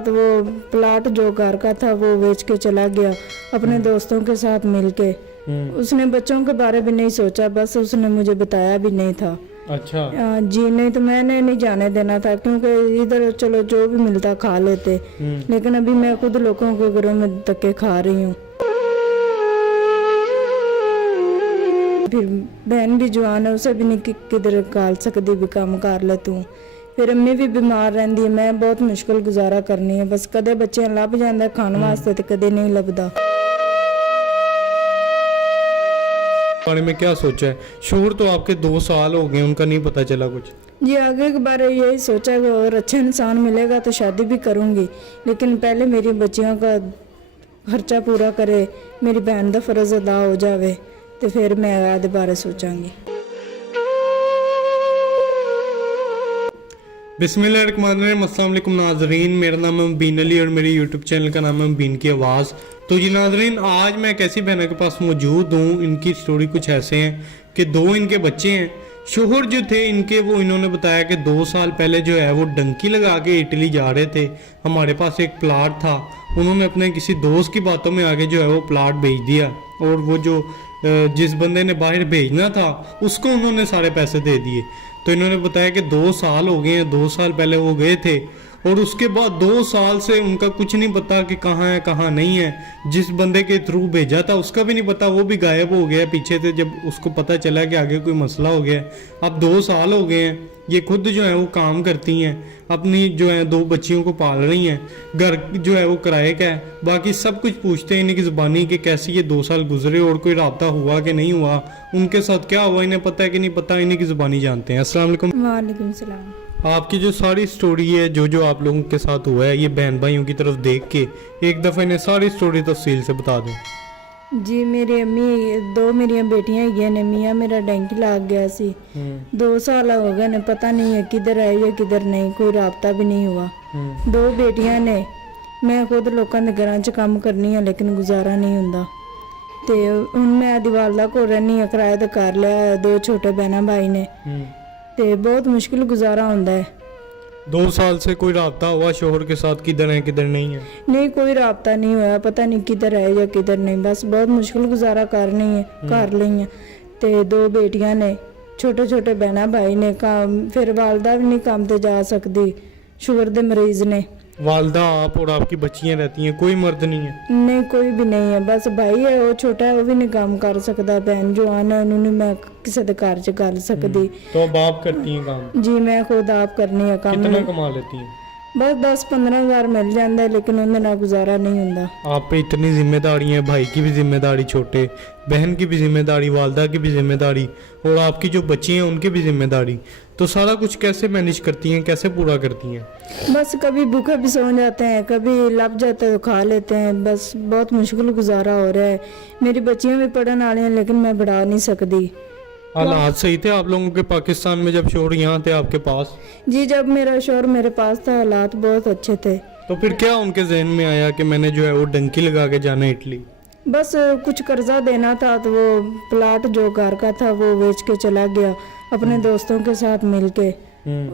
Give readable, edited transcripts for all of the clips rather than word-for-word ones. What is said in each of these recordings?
तो वो प्लाट जो घर का था वो बेच के चला गया अपने दोस्तों के साथ मिलके। उसने बच्चों के बारे में नहीं सोचा, बस उसने मुझे बताया भी नहीं था। अच्छा जी नहीं तो मैंने नहीं जाने देना था, क्योंकि इधर चलो जो भी मिलता खा लेते, लेकिन अभी मैं खुद लोगों के घरों में धक्के खा रही हूँ। फिर बहन भी जवान है, उसे भी नहीं किधर काल सकती भी काम कर ले तू। फिर अम्मी भी बीमार रहती है, मैं बहुत मुश्किल गुजारा करनी है, बस कदे बच्चे लभ जाता खाने वास्ते तो कदे नहीं लभदा। बारे में क्या सोचा है? शोहर तो आपके 2 साल हो गए, उनका नहीं पता चला कुछ? जी आगे के बारे यही सोचा कि और अच्छा इंसान मिलेगा तो शादी भी करूंगी, लेकिन पहले मेरी बच्चियों का खर्चा पूरा करे, मेरी बहन का फर्ज अदा हो जावे तो फिर मैं आगे बारे सोचांगी। बिस्मिल्लाहिर्रहमानिर्रहीम। अस्सलाम वालेकुम नाजरीन, मेरा नाम है मुबीन अली और मेरे यूट्यूब चैनल का नाम है मुबीन की आवाज़। तो जी नाजरीन, आज मैं एक ऐसी बहन के पास मौजूद हूँ। इनकी स्टोरी कुछ ऐसे हैं कि 2 इनके बच्चे हैं। शोहर जो थे इनके, वो इन्होंने बताया कि 2 साल पहले जो है वो डंकी लगा के इटली जा रहे थे। हमारे पास एक प्लाट था, उन्होंने अपने किसी दोस्त की बातों में आगे जो है वो प्लाट बेच दिया, और वो जो जिस बंदे ने बाहर भेजना था उसको उन्होंने सारे पैसे दे दिए। तो इन्होंने बताया कि 2 साल हो गए हैं, 2 साल पहले वो गए थे और उसके बाद 2 साल से उनका कुछ नहीं पता कि कहाँ है कहाँ नहीं है। जिस बंदे के थ्रू भेजा था उसका भी नहीं पता, वो भी गायब हो गया पीछे से जब उसको पता चला कि आगे कोई मसला हो गया। अब 2 साल हो गए हैं, ये खुद जो है वो काम करती हैं, अपनी जो है 2 बच्चियों को पाल रही हैं, घर जो है वो किराए का है। बाकी सब कुछ पूछते हैं इनकी ज़ुबानी कि कैसे ये 2 साल गुजरे और कोई राब्ता हुआ कि नहीं हुआ, उनके साथ क्या हुआ इन्हें पता है कि नहीं पता, इन्हीं की ज़ुबानी जानते हैं। अस्सलाम वालेकुम। वालेकुम सलाम। आपकी जो सारी स्टोरी है, जो आप लोगों के साथ हुआ है, ये बहन भाइयों की तरफ देख के एक दफ़ा इन्हें सारी स्टोरी तफसील से बता दें। जी मेरी अम्मी 2 मेरी बेटियां ही ने, मियाँ मेरा डंकी लग गया सी। 2 साल हो गए ने, पता नहीं है किधर है या किधर नहीं, कोई राब्ता भी नहीं हुआ। 2 बेटियां ने, मैं खुद लोगों के घरों च काम करनी है लेकिन गुजारा नहीं हुंदा। ते हुण मैं आदी वालदा कोल रहनी है, किराया तो कर लिया, 2 छोटे बहन भाई ने, ते बहुत मुश्किल गुजारा हुंदा है। 2 साल से कोई राब्ता हुआ शोहर के साथ, किधर है किधर नहीं है? नहीं कोई राब्ता नहीं होया, पता नहीं किधर है या किधर नहीं, बस बहुत मुश्किल गुजारा करनी है कर रही है। ते 2 बेटियां ने, छोटे छोटे बहना भाई ने, काम फिर वालदा भी नहीं काम ते जा सकती, शुगर दे मरीज ने। वालदा आप और आपकी बच्चियां रहती हैं, कोई मर्द नहीं है? नहीं कोई भी नहीं है, बस भाई है वो छोटा है, वो भी नहीं काम कर सकता, बहन जवान है, उन्होंने मैं किसी दे घर च कर सकती। तो अब आप करती हैं काम? जी मैं खुद आप करनी है काम। कितना कमा लेती हैं? बस 10-15 हज़ार मिल जाता है, लेकिन उन्हें ना गुजारा नहीं होता। आप पे इतनी जिम्मेदारी है, भाई की भी जिम्मेदारी, छोटे बहन की भी जिम्मेदारी, वालदा की भी जिम्मेदारी, और आपकी जो बच्ची हैं उनकी भी जिम्मेदारी, तो सारा कुछ कैसे मैनेज करती हैं, कैसे पूरा करती हैं? बस कभी भूखे भी सो जाते हैं, कभी लग जाते तो खा लेते हैं, बस बहुत मुश्किल गुजारा हो रहा है। मेरी बच्चियां भी पढ़ने वाली हैं लेकिन मैं बढ़ा नहीं सकती। हालात सही थे आप लोगों के पाकिस्तान में जब शोहर यहाँ थे आपके पास? जी जब मेरा शोहर मेरे पास था हालात बहुत अच्छे थे। तो फिर क्या उनके जहन में आया कि मैंने जो है वो डंकी लगा के जाना इटली? बस कुछ कर्जा देना था तो वो प्लाट जो घर का था वो बेच के चला गया अपने दोस्तों के साथ मिलके।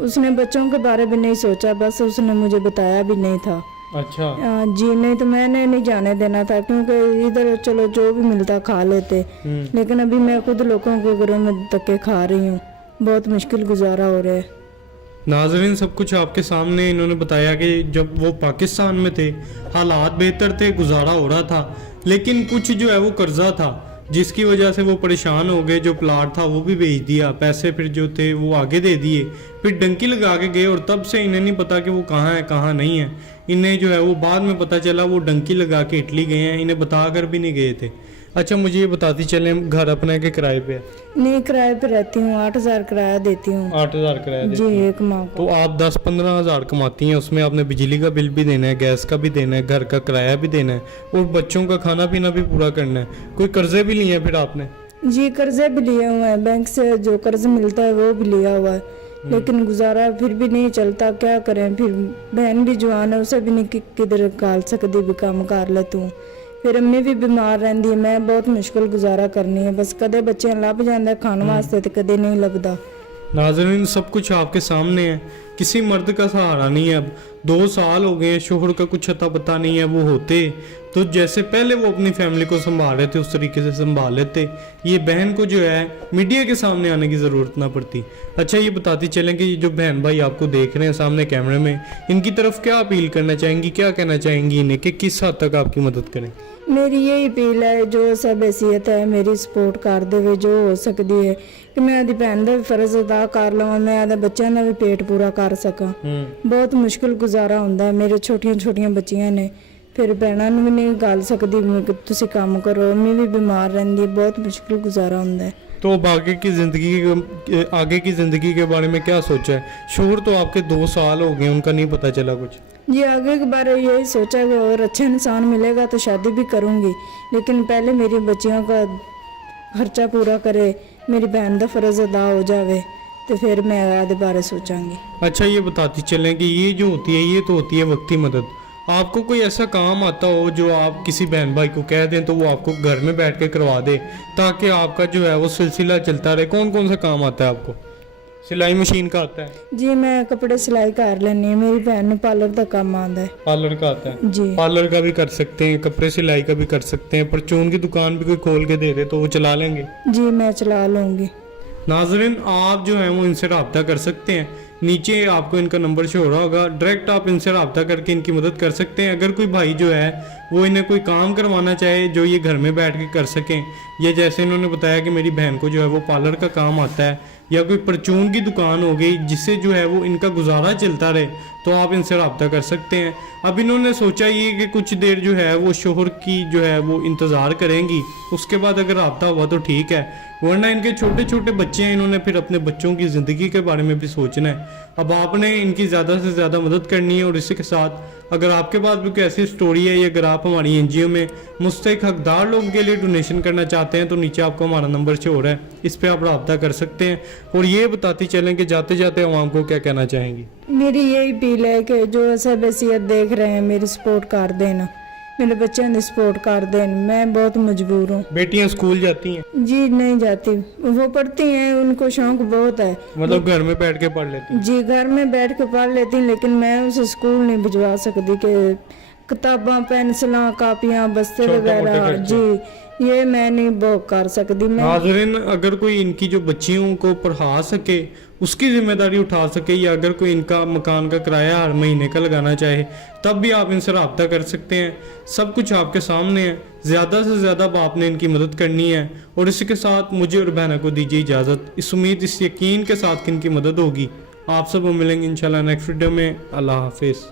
उसने बच्चों के बारे में नहीं सोचा, बस उसने मुझे बताया भी नहीं था। अच्छा जी नहीं तो मैंने नहीं जाने देना था, क्योंकि इधर चलो जो भी मिलता खा लेते, लेकिन अभी मैं खुद लोगों के घरों में धक्के खा रही हूँ, बहुत मुश्किल गुजारा हो रहा है। नाज़रीन, सब कुछ आपके सामने इन्होंने बताया कि जब वो पाकिस्तान में थे हालात बेहतर थे, गुजारा हो रहा था, लेकिन कुछ जो है वो कर्जा था जिसकी वजह से वो परेशान हो गए। जो प्लाट था वो भी बेच दिया, पैसे फिर जो थे वो आगे दे दिए, फिर डंकी लगा के गए, और तब से इन्हें नहीं पता कि वो कहाँ है कहाँ नहीं है। इन्हें जो है वो बाद में पता चला वो डंकी लगा के इटली गए हैं, इन्हें बता कर भी नहीं गए थे। अच्छा मुझे ये बताती चले, घर अपने के किराए पे है? नहीं किराए पे रहती हूँ, 8,000 किराया देती हूँ। 8,000 किराया देती जी हैं? एक माह को। तो आप 10-15 हज़ार कमाती हैं, उसमें आपने बिजली का बिल भी देना है, गैस का भी देना है, घर का किराया भी देना है, और बच्चों का खाना पीना भी पूरा करना है। कोई कर्जे भी लिए हैं फिर आपने? जी कर्जे भी लिए हुए हैं, बैंक से जो कर्ज मिलता है वो भी लिया हुआ है, लेकिन गुजारा फिर भी नहीं चलता, क्या करें। फिर बहन भी जवान है, उसे भी नहीं किधर काल सकती भी काम कर ले तू। फिर अम्मी भी बीमार रहती है, मैं बहुत मुश्किल गुजारा करनी है, बस कदे बच्चे लभ जाता खाने वास्ते तो कदे नहीं लभदा। नाज़रीन, सब कुछ आपके सामने है। किसी मर्द का सहारा नहीं है। अब 2 साल हो गए हैं, शोहर का कुछ अता पता नहीं है। वो होते तो जैसे पहले वो अपनी फैमिली को संभाल रहे थे उस तरीके से संभाल लेते, ये बहन को जो है मीडिया के सामने आने की ज़रूरत ना पड़ती। अच्छा, ये बताती चलें कि ये जो बहन भाई आपको देख रहे हैं सामने कैमरे में, इनकी तरफ क्या अपील करना चाहेंगी, क्या कहना चाहेंगी इन्हें कि किस हद तक आपकी मदद करें? मेरी यही अपील है, जो सब हैसीयत है मेरी सपोर्ट कर देवे जो हो सकती है, कि मैं आदि भैन का भी फर्ज अदा कर लवां, मैं आदे बच्चों का भी पेट पूरा कर सकां। बहुत मुश्किल गुजारा होंदा है, मेरे छोटियां छोटियां बच्चियां ने, फिर भैणां नूं भी नहीं गल सकदी कि तुसीं काम करो, अम्मी भी बीमार रहिंदी है, बहुत मुश्किल गुजारा होंदा है। तो अब आगे की ज़िंदगी के बारे में क्या सोचा है? शोहर तो आपके 2 साल हो गए, उनका नहीं पता चला कुछ? जी, आगे के बारे यही सोचा कि और अच्छा इंसान मिलेगा तो शादी भी करूंगी, लेकिन पहले मेरी बच्चियों का खर्चा पूरा करे, मेरी बहन का फ़र्ज अदा हो जावे, तो फिर मैं आगे बारे सोचांगी। अच्छा, ये बताती चलें कि ये जो होती है ये तो होती है वक्ती मदद। आपको कोई ऐसा काम आता हो जो आप किसी बहन भाई को कह दें तो वो आपको घर में बैठ के करवा दे, ताकि आपका जो है वो सिलसिला चलता रहे? कौन कौन सा काम आता है आपको? सिलाई मशीन का आता है? जी, मैं कपड़े सिलाई कर लेनी, मेरी बहन ने पार्लर का काम आता है। पार्लर का आता है? जी, पार्लर का भी कर सकते हैं, कपड़े सिलाई का भी कर सकते हैं, परचून की दुकान भी कोई खोल के दे दे तो वो चला लेंगे? जी, मैं चला लूँगी। नाज़रीन, आप जो है वो इनसे रब्ता कर सकते हैं, नीचे आपको इनका नंबर शो हो रहा होगा, डायरेक्ट आप इनसे रब्ता करके इनकी मदद कर सकते हैं। अगर कोई भाई जो है वो इन्हें कोई काम करवाना चाहे जो ये घर में बैठ के कर सकें, या जैसे इन्होंने बताया कि मेरी बहन को जो है वो पार्लर का काम आता है, या कोई परचून की दुकान हो गई जिससे जो है वो इनका गुजारा चलता रहे, तो आप इनसे रब्ता कर सकते हैं। अब इन्होंने सोचा ये कि कुछ देर जो है वो शोहर की जो है वो इंतज़ार करेंगी, उसके बाद अगर रब्ता हुआ तो ठीक है, वरना इनके छोटे छोटे बच्चे हैं, इन्होंने फिर अपने बच्चों की ज़िंदगी के बारे में भी सोचना है। अब आपने इनकी ज़्यादा से ज़्यादा मदद करनी है। और इसी के साथ अगर आपके पास भी कोई ऐसी स्टोरी है, या अगर आप हमारी एनजीओ में मुस्तहिक हकदार लोगों के लिए डोनेशन करना चाहते हैं, तो नीचे आपको हमारा नंबर शो हो रहा है, इस पर आप रब्ता कर सकते हैं। और ये बताती चलें कि जाते जाते आवाम को क्या कहना चाहेंगी? मेरी यही अपील है कि जो सब हैसियत देख रहे हैं मेरी सपोर्ट कर देना, मेरे बच्चों की सपोर्ट कर देना, मैं बहुत मजबूर हूँ। बेटियां स्कूल जाती हैं? जी, नहीं जाती, वो पढ़ती हैं, उनको शौक बहुत है। मतलब घर में बैठ के पढ़ लेती हैं? जी, घर में बैठ के पढ़ लेती हैं, लेकिन मैं उसे स्कूल नहीं भिजवा सकती कि किताबां, पेंसिलां, कापियां, बस्ते वगैरह, जी ये मैं नहीं बहुत कर सकती। मैं नाज़रीन, अगर कोई इनकी जो बच्चियों को पढ़ा सके उसकी जिम्मेदारी उठा सके, या अगर कोई इनका मकान का किराया हर महीने का लगाना चाहे, तब भी आप इनसे रब्ता कर सकते हैं। सब कुछ आपके सामने है, ज़्यादा से ज़्यादा आपने इनकी मदद करनी है। और इसी के साथ मुझे और बहना को दीजिए इजाज़त, इस उम्मीद इस यकीन के साथ कि इनकी मदद होगी। आप सब मिलेंगे इंशाल्लाह नेक्स्ट वीडियो में। अल्लाह हाफिज़।